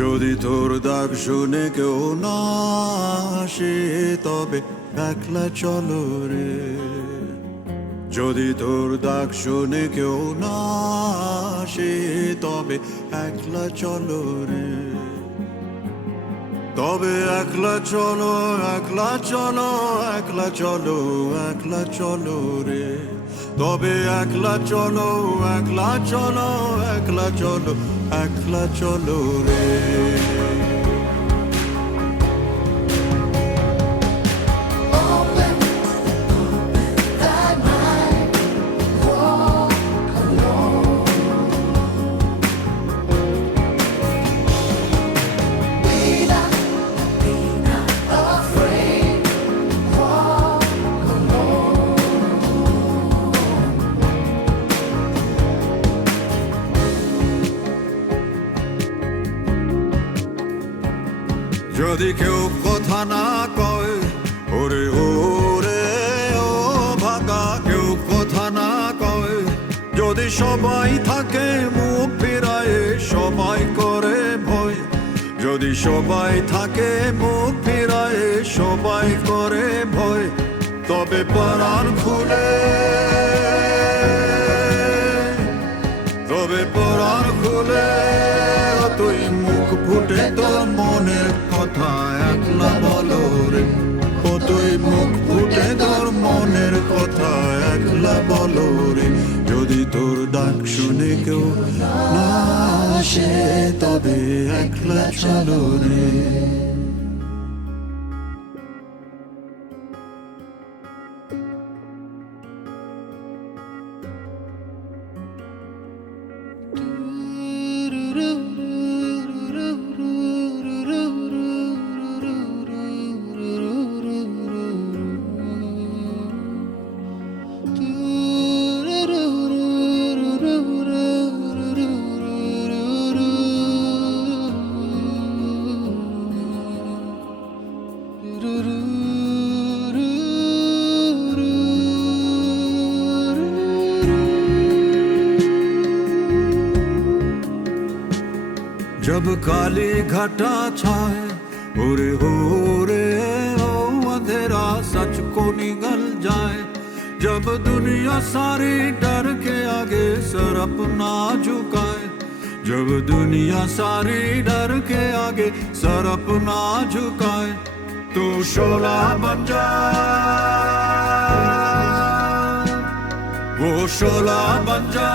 যদি তোর ডাক শুনে কেউ না আসে তবে একলা চলো রে। যদি তোর ডাক শুনে কেউ না আসে তবে একলা চলো রে। তবে একলা চলো, একলা চলো, একলা চলো, একলা চলো রে। তবে একলা চলো, একলা চলো, একলা চলো, একলা চলো রে। যদি কেউ কথা না কয়, ওরে ওরে ও ভাগা, কেউ কথা না কয়। যদি সবাই থাকে মুখ ফিরায়ে, সবাই করে ভয়। যদি সবাই থাকে মুখ ফিরায়ে, সবাই করে ভয়। তবে পরাণ খুলে, তবে পরাণ খুলে তুই মুখ ফুটে তোর মনের কথা একলা বলো রে। ও তুই মুখ ফুটে তোর মনের কথা একলা বলো রে। যদি তোর ডাক শুনে কেউ না আসে তবে একলা চলো রে। जब काली घटा छाए ओरे हो रे हो, अंधेरा सच को निगल जाए। जब दुनिया सारी डर के आगे सर अपना झुकाए। जब दुनिया सारी डर के आगे सर अपना झुकाए। तू शोला बन जा, वो शोला बन जा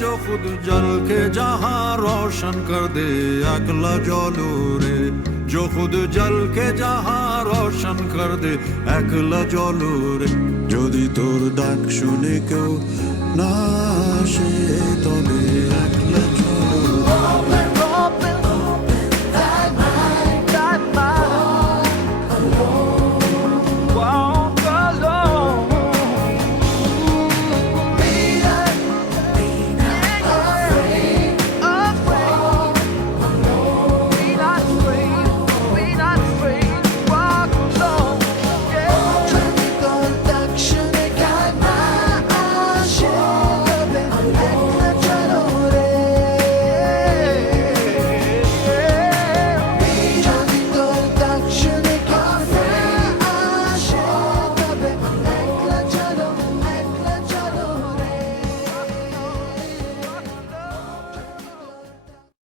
जो खुद जल के जहां रोशन कर दे अगला जलो रे। जो खुद जल के जहां रोशन कर दे अगला जलो रे। যদি তোর ডাক শুনে কেউ না আসে তবে